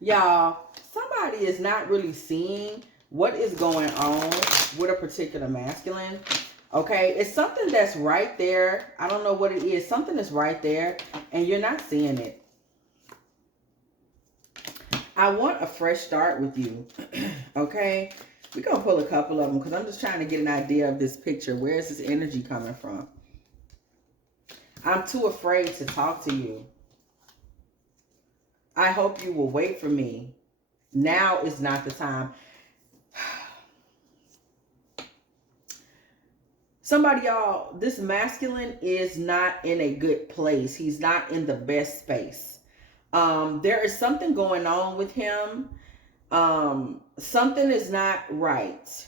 Y'all, somebody is not really seeing what is going on with a particular masculine. Okay, it's something that's right there. I don't know what it is. Something is right there, and you're not seeing it. I want a fresh start with you. Okay, we're gonna pull a couple of them because I'm just trying to get an idea of this picture. Where is this energy coming from? I'm too afraid to talk to you. I hope you will wait for me. Now is not the time. Somebody, y'all, this masculine is not in a good place. He's not in the best space. There is something going on with him. Something is not right.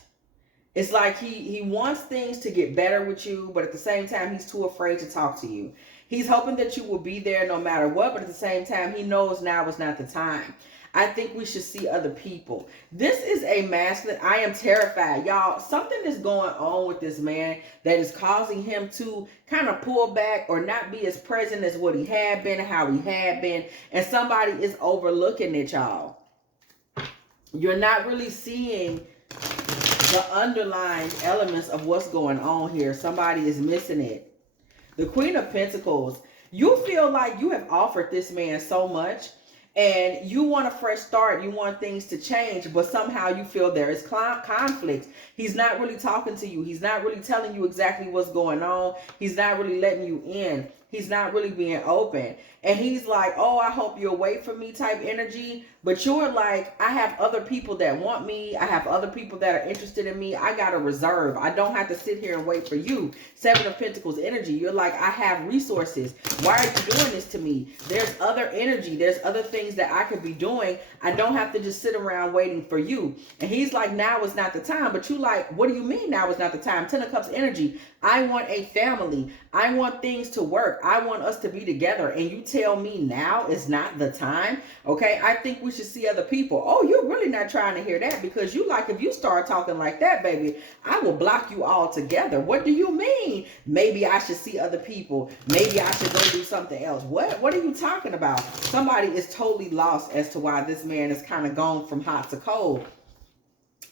It's like he wants things to get better with you, but at the same time, he's too afraid to talk to you. He's hoping that you will be there no matter what, but at the same time, he knows now is not the time. I think we should see other people. This is a masculine. I am terrified. Y'all, something is going on with this man that is causing him to kind of pull back or not be as present as what he had been, how he had been. And somebody is overlooking it, y'all. You're not really seeing the underlying elements of what's going on here. Somebody is missing it. The Queen of Pentacles. You feel like you have offered this man so much and you want a fresh start. You want things to change, but somehow you feel there is conflict. He's not really talking to you. He's not really telling you exactly what's going on. He's not really letting you in. He's not really being open. And he's like, oh, I hope you'll wait for me type energy. But you're like, I have other people that want me. I have other people that are interested in me. I got a reserve. I don't have to sit here and wait for you. Seven of Pentacles energy. You're like, I have resources. Why are you doing this to me? There's other energy. There's other things that I could be doing. I don't have to just sit around waiting for you. And he's like, now is not the time. But you like, what do you mean now is not the time? Ten of Cups energy. I want a family. I want things to work. I want us to be together. And you tell me now is not the time. Okay, I think we should see other people. Oh, you're really not trying to hear that because you like, if you start talking like that, baby, I will block you all together. What do you mean? Maybe I should see other people. Maybe I should go do something else. What are you talking about? Somebody is totally lost as to why this man is kind of gone from hot to cold.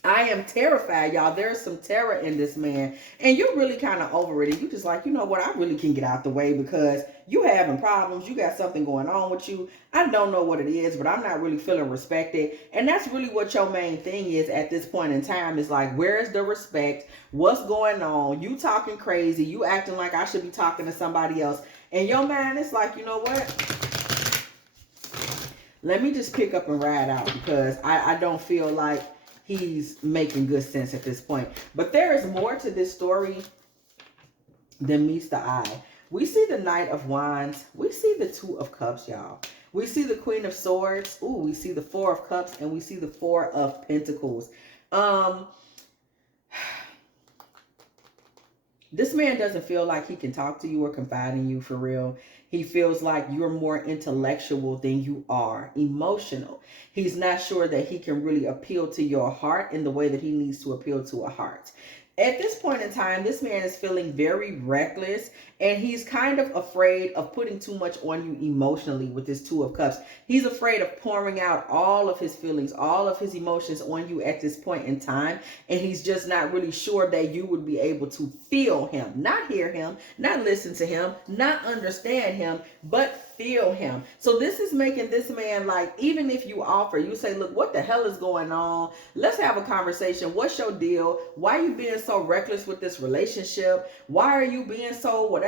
I am terrified, y'all. There's some terror in this man. And you're really kind of over it. And you just like, you know what? I really can get out the way because you having problems. You got something going on with you. I don't know what it is, but I'm not really feeling respected. And that's really what your main thing is at this point in time. Is like, where is the respect? What's going on? You talking crazy. You acting like I should be talking to somebody else. And your mind is like, you know what? Let me just pick up and ride out because I don't feel like he's making good sense at this point. But there is more to this story than meets the eye. We see the Knight of Wands. We see the Two of Cups, y'all. We see the Queen of Swords. Ooh, we see the Four of Cups. And we see the Four of Pentacles. This man doesn't feel like he can talk to you or confide in you for real. He feels like you're more intellectual than you are emotional. He's not sure that he can really appeal to your heart in the way that he needs to appeal to a heart. At this point in time, this man is feeling very reckless and he's kind of afraid of putting too much on you emotionally with this Two of Cups. He's afraid of pouring out all of his feelings, all of his emotions on you at this point in time. And he's just not really sure that you would be able to feel him, not hear him, not listen to him, not understand him, but feel him. So this is making this man like, even if you offer, you say, look, what the hell is going on? Let's have a conversation. What's your deal? Why are you being so reckless with this relationship? Why are you being so whatever?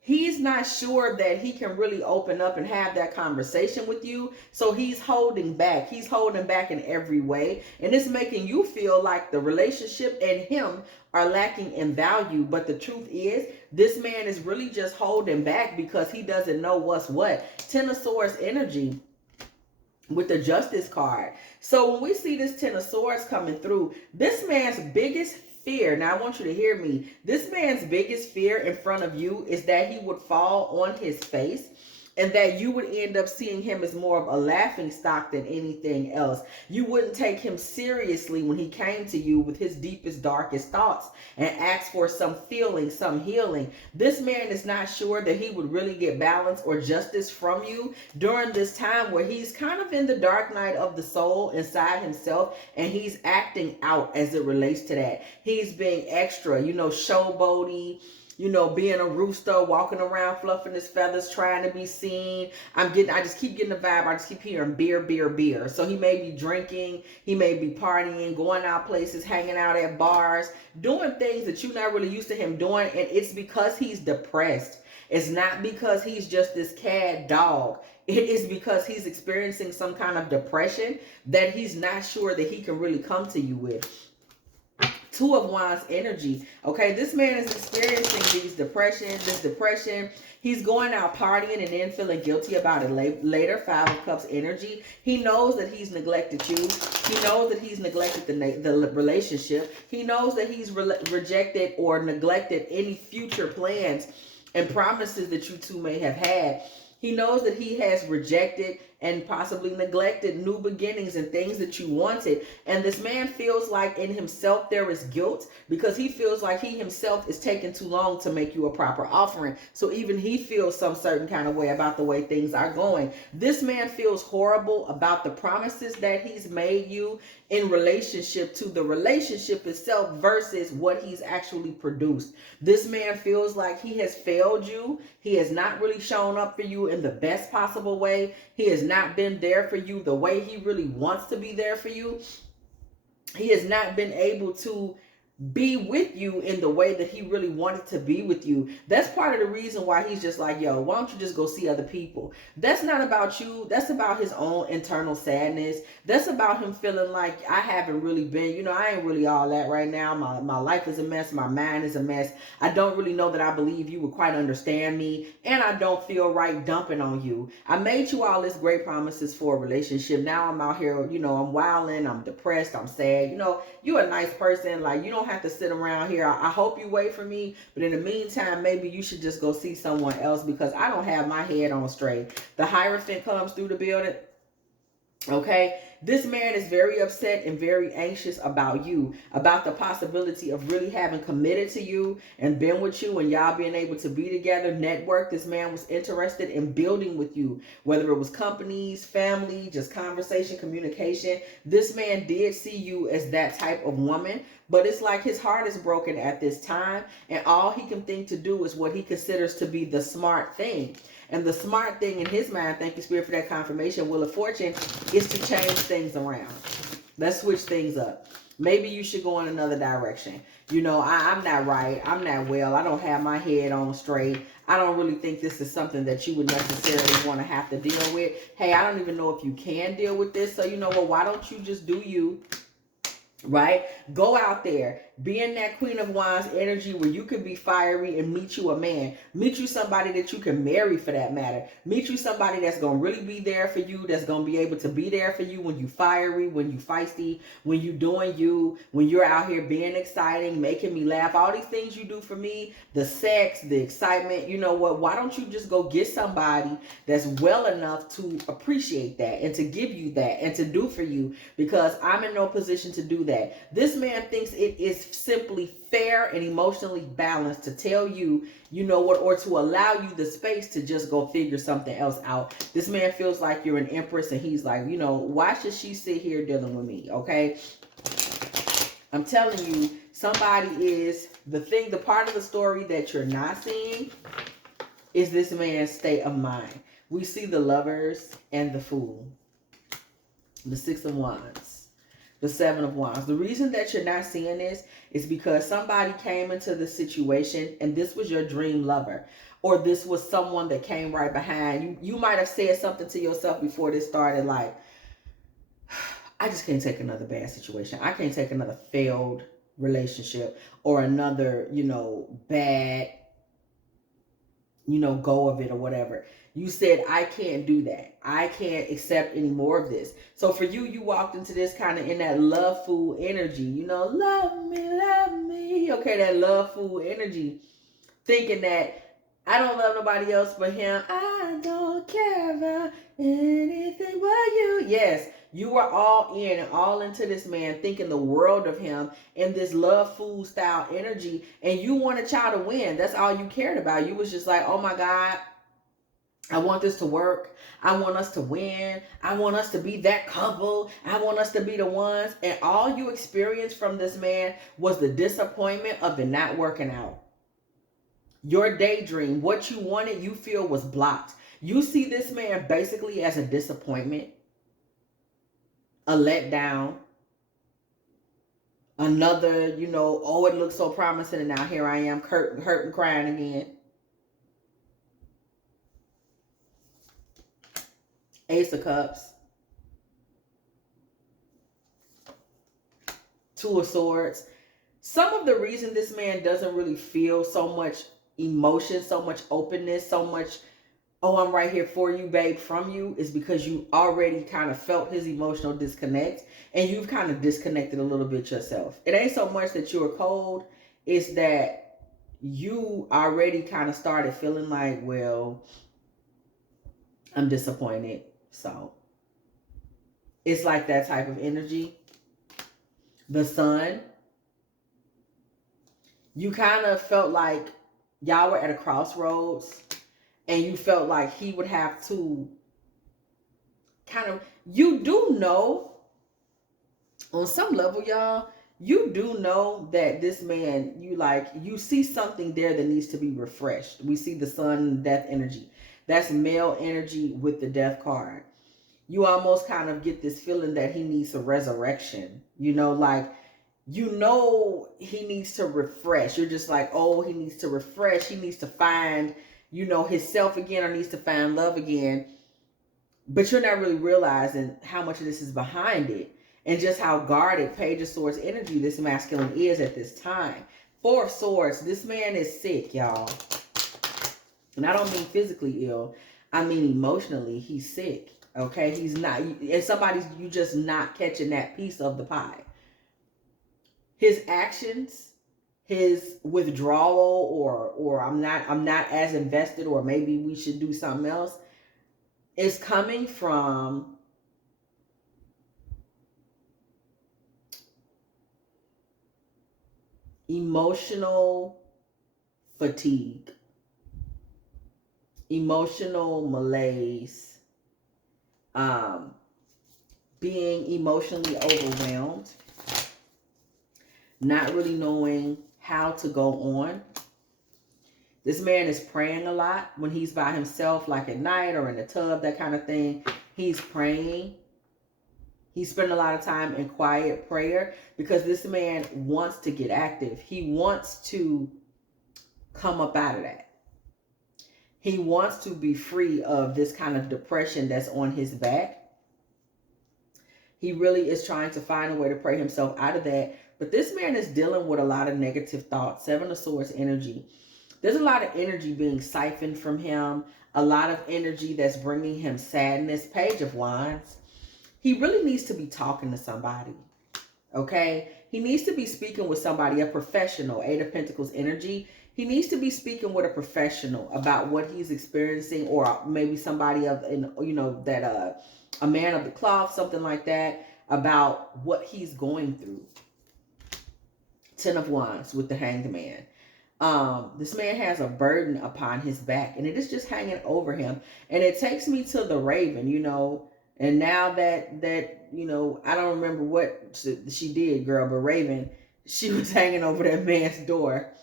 He's not sure that he can really open up and have that conversation with you. So he's holding back. He's holding back in every way. And it's making you feel like the relationship and him are lacking in value. But the truth is, this man is really just holding back because he doesn't know what's what. Ten of Swords energy with the Justice card. So when we see this Ten of Swords coming through, this man's biggest fear, now I want you to hear me, this man's biggest fear in front of you is that he would fall on his face and that you would end up seeing him as more of a laughing stock than anything else. You wouldn't take him seriously when he came to you with his deepest, darkest thoughts and asked for some feeling, some healing. This man is not sure that he would really get balance or justice from you during this time where he's kind of in the dark night of the soul inside himself, and he's acting out as it relates to that. He's being extra, showboaty, being a rooster, walking around fluffing his feathers, trying to be seen. I just keep getting the vibe. I just keep hearing beer, beer, beer. So he may be drinking, he may be partying, going out places, hanging out at bars, doing things that you're not really used to him doing. And it's because he's depressed. It's not because he's just this cad dog. It is because he's experiencing some kind of depression that he's not sure that he can really come to you with. Two of Wands energy. Okay, this man is experiencing this depression. He's going out partying and then feeling guilty about it later. Five of Cups energy. He knows that he's neglected you. He knows that he's neglected the relationship. He knows that he's rejected or neglected any future plans and promises that you two may have had. He knows that he has rejected and possibly neglected new beginnings and things that you wanted. And this man feels like in himself there is guilt because he feels like he himself is taking too long to make you a proper offering. So even he feels some certain kind of way about the way things are going. This man feels horrible about the promises that he's made you in relationship to the relationship itself versus what he's actually produced. This man feels like he has failed you. He has not really shown up for you in the best possible way. He has not been there for you the way he really wants to be there for you. He has not been able to be with you in the way that he really wanted to be with you. That's part of the reason why he's just like, yo, why don't you just go see other people? That's not about you. That's about his own internal sadness. That's about him feeling like I haven't really been, I ain't really all that right now. My life is a mess. My mind is a mess. I don't really know that I believe you would quite understand me. And I don't feel right dumping on you. I made you all this great promises for a relationship. Now I'm out here, I'm wilding. I'm depressed. I'm sad. You're a nice person. Like, you don't have to sit around here. I hope you wait for me, but in the meantime, maybe you should just go see someone else because I don't have my head on straight. The Hierophant comes through the building. Okay, this man is very upset and very anxious about you, about the possibility of really having committed to you and been with you and y'all being able to be together, network. This man was interested in building with you, whether it was companies, family, just conversation, communication. This man did see you as that type of woman, but it's like his heart is broken at this time and all he can think to do is what he considers to be the smart thing. And the smart thing in his mind, thank you, Spirit, for that confirmation, Wheel of Fortune, is to change things around. Let's switch things up. Maybe you should go in another direction. I'm not right. I'm not well. I don't have my head on straight. I don't really think this is something that you would necessarily want to have to deal with. Hey, I don't even know if you can deal with this. So, why don't you just do you? Right? Go out there. Be in that Queen of Wands energy where you can be fiery and meet you a man. Meet you somebody that you can marry for that matter. Meet you somebody that's going to really be there for you, that's going to be able to be there for you when you fiery, when you feisty, when you doing you, when you're out here being exciting, making me laugh. All these things you do for me, the sex, the excitement, why don't you just go get somebody that's well enough to appreciate that and to give you that and to do for you, because I'm in no position to do that. This man thinks it is simply fair and emotionally balanced to tell you, or to allow you the space to just go figure something else out. This man feels like you're an empress and he's like, why should she sit here dealing with me? Okay. I'm telling you, somebody is the part of the story that you're not seeing is this man's state of mind. We see the Lovers and the Fool, the Six of Wands, the Seven of Wands. The reason that you're not seeing this is because somebody came into the situation and this was your dream lover, or this was someone that came right behind you. You might have said something to yourself before this started like, I just can't take another bad situation. I can't take another failed relationship or another, bad, go of it or whatever. You said, I can't do that. I can't accept any more of this. So for you, you walked into this kind of in that love fool energy, love me. Okay, that love fool energy, thinking that I don't love nobody else but him. I don't care about anything but you. Yes, you were all in and all into this man, thinking the world of him in this love food style energy, and you wanted y'all to win. That's all you cared about. You was just like, oh my God, I want this to work. I want us to win. I want us to be that couple. I want us to be the ones. And all you experienced from this man was the disappointment of it not working out. Your daydream, what you wanted, you feel was blocked. You see this man basically as a disappointment, a letdown, another, oh, it looks so promising, and now here I am, hurt and crying again. Ace of Cups, Two of Swords. Some of the reason this man doesn't really feel so much emotion, so much openness, so much, oh, I'm right here for you, babe, from you, is because you already kind of felt his emotional disconnect, and you've kind of disconnected a little bit yourself. It ain't so much that you're cold, it's that you already kind of started feeling like, well, I'm disappointed. So it's like that type of energy. The Sun. You kind of felt like y'all were at a crossroads, and you felt like he would have to you do know on some level, y'all, you do know that this man, you see something there that needs to be refreshed. We see the Sun and Death energy. That's male energy with the Death card. You almost kind of get this feeling that he needs a resurrection. He needs to refresh. You're just like, oh, he needs to refresh. He needs to find, himself again, or needs to find love again. But you're not really realizing how much of this is behind it, and just how guarded Page of Swords energy this masculine is at this time. Four of Swords, this man is sick, y'all. And I don't mean physically ill. I mean emotionally, he's sick. Okay, he's not, and you just not catching that piece of the pie. His actions, his withdrawal, or I'm not as invested, or maybe we should do something else, is coming from emotional fatigue, emotional malaise, being emotionally overwhelmed, not really knowing how to go on. This man is praying a lot when he's by himself, like at night or in the tub, that kind of thing. He's praying. He spent a lot of time in quiet prayer because this man wants to get active. He wants to come up out of that. He wants to be free of this kind of depression that's on his back. He really is trying to find a way to pray himself out of that. But this man is dealing with a lot of negative thoughts. Seven of Swords energy. There's a lot of energy being siphoned from him. A lot of energy that's bringing him sadness. Page of Wands. He really needs to be talking to somebody. Okay? He needs to be speaking with somebody, a professional. Eight of Pentacles energy. He needs to be speaking with a professional about what he's experiencing, or maybe somebody a man of the cloth, something like that, about what he's going through. Ten of Wands with the Hanged Man. This man has a burden upon his back, and it is just hanging over him. And it takes me to the Raven, and now that I don't remember what she did, girl, but Raven, she was hanging over that man's door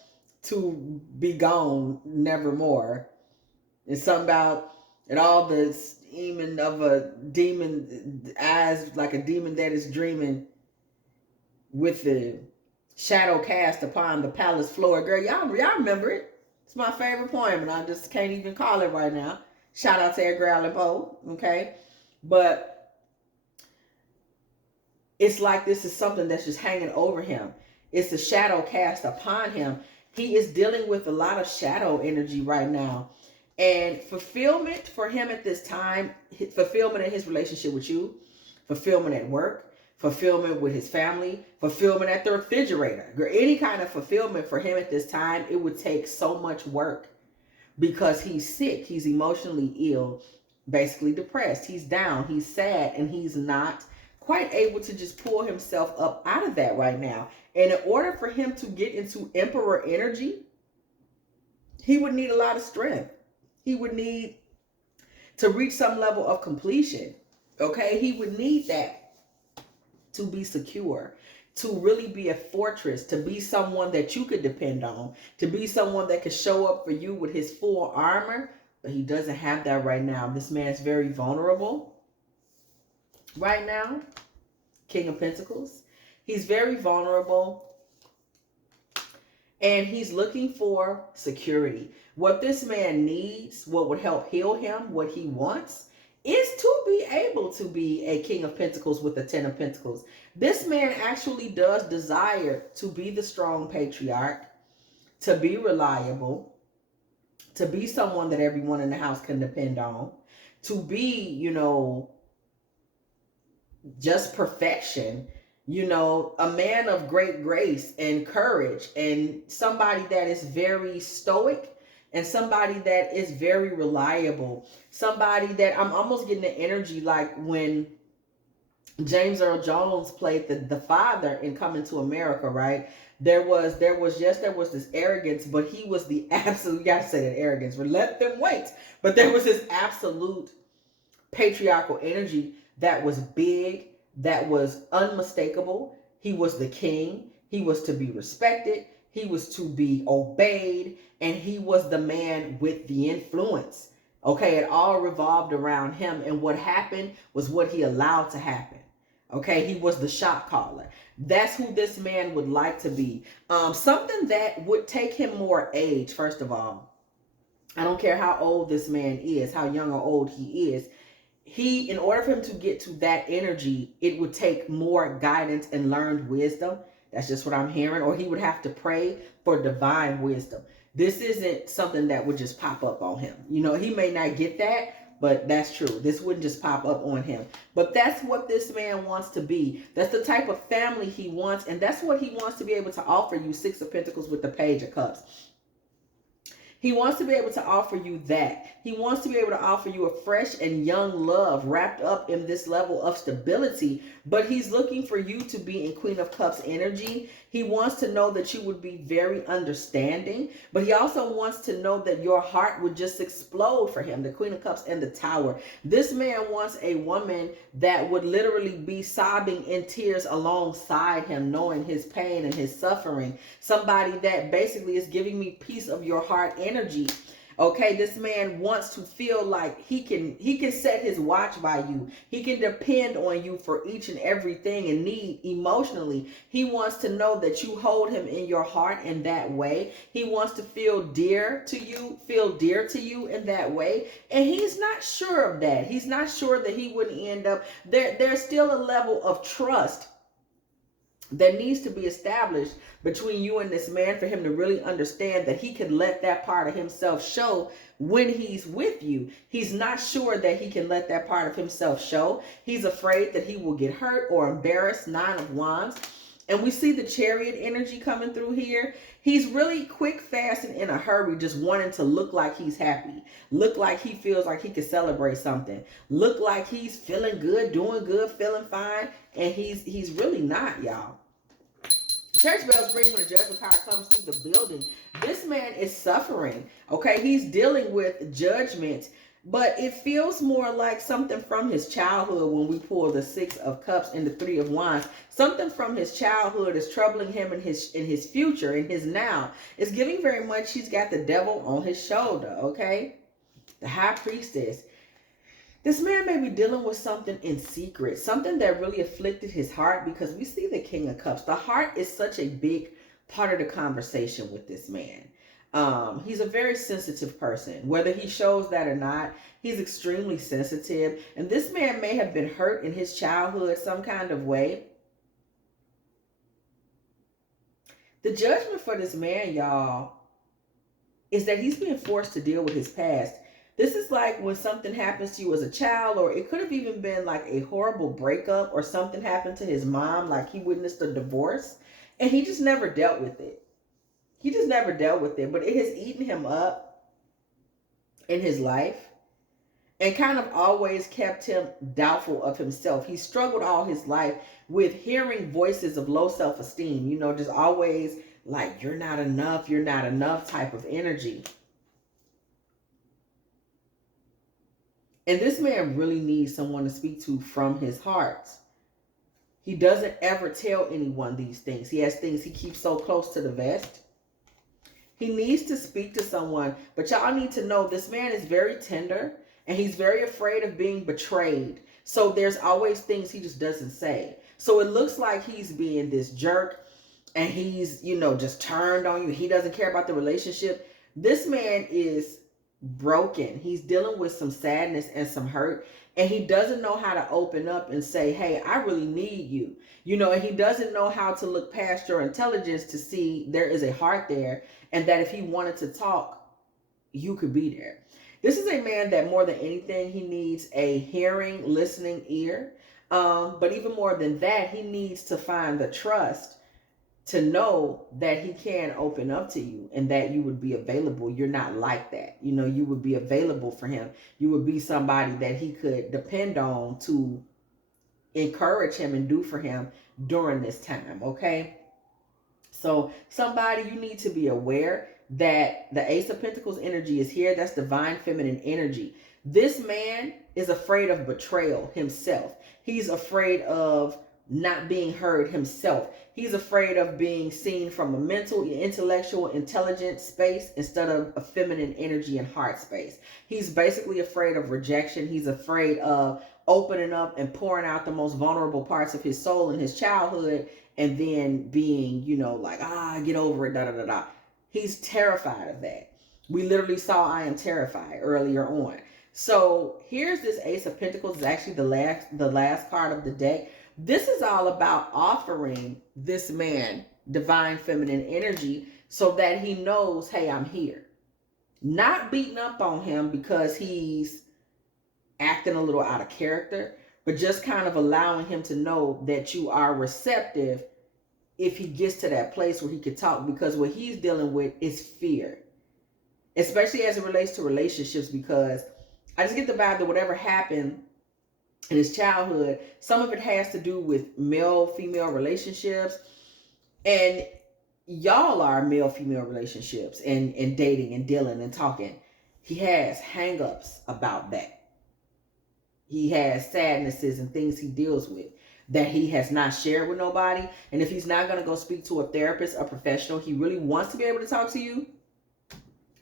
to be gone nevermore. It's something about it, all the scheming of a demon, eyes like a demon that is dreaming, with the shadow cast upon the palace floor. Girl, y'all remember it. It's my favorite poem, and I just can't even call it right now. Shout out to Edgar Allan Poe, okay? But it's like this is something that's just hanging over him. It's a shadow cast upon him. He is dealing with a lot of shadow energy right now. And fulfillment for him at this time, fulfillment in his relationship with you, fulfillment at work, fulfillment with his family, fulfillment at the refrigerator. Any kind of fulfillment for him at this time, it would take so much work. because he's sick, he's emotionally ill, basically depressed, he's down, he's sad, and he's not quite able to just pull himself up out of that right now. And in order for him to get into emperor energy, he would need a lot of strength. He would need to reach some level of completion. Okay, he would need that to be secure, to really be a fortress, to be someone that you could depend on, to be someone that could show up for you with his full armor. But he doesn't have that right now. This man's very vulnerable right now. King of Pentacles. He's very vulnerable. And he's looking for security. What this man needs, what would help heal him, what he wants, is to be able to be a King of Pentacles with a Ten of Pentacles. This man actually does desire to be the strong patriarch, to be reliable, to be someone that everyone in the house can depend on, to be, you know, just perfection, you know, a man of great grace and courage, and somebody that is very stoic, and somebody that is very reliable, somebody that I'm almost getting the energy like when James Earl Jones played the father in Coming to America, right? There was this arrogance, but he was the absolute, you gotta say that arrogance, but let them wait. But there was this absolute patriarchal energy that was big, that was unmistakable. He was the king. He was to be respected. He was to be obeyed. And he was the man with the influence. Okay, it all revolved around him. And what happened was what he allowed to happen. Okay, he was the shot caller. That's who this man would like to be. Something that would take him more age, first of all. I don't care how old this man is, how young or old he is. In order for him to get to that energy, it would take more guidance and learned wisdom. That's just what I'm hearing. Or he would have to pray for divine wisdom. This isn't something that would just pop up on him. You know, he may not get that, but that's true. This wouldn't just pop up on him. But that's what this man wants to be. That's the type of family he wants. And that's what he wants to be able to offer you. Six of Pentacles with the Page of Cups. He wants to be able to offer you that. He wants to be able to offer you a fresh and young love wrapped up in this level of stability. But he's looking for you to be in Queen of Cups energy. He wants to know that you would be very understanding. But he also wants to know that your heart would just explode for him. The Queen of Cups and the Tower. This man wants a woman that would literally be sobbing in tears alongside him, knowing his pain and his suffering. Somebody that basically is giving me peace of your heart energy. Okay, this man wants to feel like he can set his watch by you. He can depend on you for each and everything and need emotionally. He wants to know that you hold him in your heart in that way. He wants to feel dear to you in that way. And he's not sure of that. He's not sure that he wouldn't end up there. There's still a level of trust that needs to be established between you and this man for him to really understand that he can let that part of himself show when he's with you. He's not sure that he can let that part of himself show. He's afraid that he will get hurt or embarrassed. Nine of Wands. And we see the Chariot energy coming through here. He's really quick, fast, and in a hurry, just wanting to look like he's happy. Look like he feels like he can celebrate something. Look like he's feeling good, doing good, feeling fine. And he's really not, y'all. Church bells ring when the Judgment card comes through the building. This man is suffering. Okay, he's dealing with judgment. But it feels more like something from his childhood when we pull the Six of Cups and the Three of Wands. Something from his childhood is troubling him in his future, in his now. It's giving very much he's got the devil on his shoulder, okay? The High Priestess. This man may be dealing with something in secret, something that really afflicted his heart, because we see the King of Cups. The heart is such a big part of the conversation with this man. He's a very sensitive person. Whether he shows that or not, he's extremely sensitive. And this man may have been hurt in his childhood some kind of way. The judgment for this man, y'all, is that he's being forced to deal with his past. This is like when something happens to you as a child, or it could have even been like a horrible breakup, or something happened to his mom, like he witnessed a divorce, and he just never dealt with it. He just never dealt with it, but it has eaten him up. in his life and kind of always kept him doubtful of himself. He struggled all his life with hearing voices of low self-esteem, just always like, you're not enough type of energy. And this man really needs someone to speak to from his heart. He doesn't ever tell anyone these things. He has things he keeps so close to the vest. He needs to speak to someone, but y'all need to know this man is very tender and he's very afraid of being betrayed. So there's always things he just doesn't say. So it looks like he's being this jerk and he's, just turned on you. He doesn't care about the relationship. This man is broken. He's dealing with some sadness and some hurt, and he doesn't know how to open up and say, hey, I really need you. And he doesn't know how to look past your intelligence to see there is a heart there, and that if he wanted to talk, you could be there. This is a man that more than anything, he needs a hearing, listening ear. But even more than that, he needs to find the trust to know that he can open up to you and that you would be available. You're not like that. You would be available for him. You would be somebody that he could depend on to encourage him and do for him during this time. Okay. So somebody, you need to be aware that the Ace of Pentacles energy is here. That's divine feminine energy. This man is afraid of betrayal himself. He's afraid of not being heard himself. He's afraid of being seen from a mental, intellectual, intelligent space instead of a feminine energy and heart space. He's basically afraid of rejection. He's afraid of opening up and pouring out the most vulnerable parts of his soul in his childhood and then being, like, get over it, da-da-da-da. He's terrified of that. We literally saw I Am Terrified earlier on. So here's this Ace of Pentacles. It's actually the last card of the deck. This is all about offering this man divine feminine energy so that he knows, hey, I'm here. Not beating up on him because he's acting a little out of character, but just kind of allowing him to know that you are receptive if he gets to that place where he could talk, because what he's dealing with is fear, especially as it relates to relationships, because I just get the vibe that whatever happened in his childhood, some of it has to do with male-female relationships, and y'all are male-female relationships and dating and dealing and talking. He has hang-ups about that. He has sadnesses and things he deals with that he has not shared with nobody. And if he's not going to go speak to a therapist, a professional, he really wants to be able to talk to you,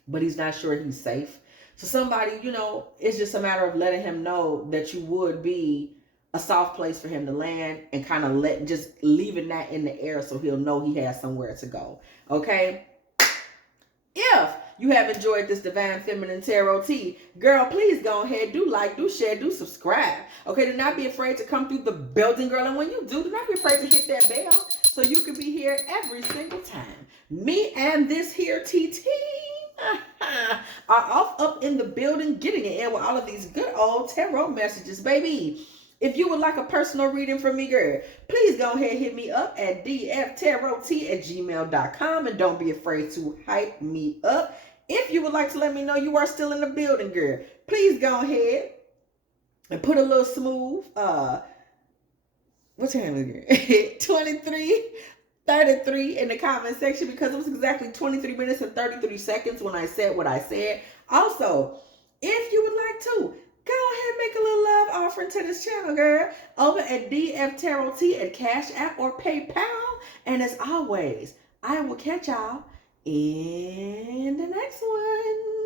but he's not sure he's safe. So somebody, it's just a matter of letting him know that you would be a soft place for him to land and kind of just leaving that in the air so he'll know he has somewhere to go. Okay? If you have enjoyed this Divine Feminine Tarot Tea, girl, please go ahead, do like, do share, do subscribe. Okay? Do not be afraid to come through the building, girl. And when you do not be afraid to hit that bell so you can be here every single time. Me and this here TT are off up in the building, getting it in with all of these good old tarot messages, baby. If you would like a personal reading from me, girl, please go ahead and hit me up at dftarottea@gmail.com, and don't be afraid to hype me up. If you would like to let me know you are still in the building, girl, please go ahead and put a little smooth, what time is it? 23:33 in the comment section, because it was exactly 23 minutes and 33 seconds when I said what I said. Also, if you would like to, go ahead and make a little love offering to this channel, girl, over at dftarottea at Cash App or PayPal. And as always, I will catch y'all in the next one.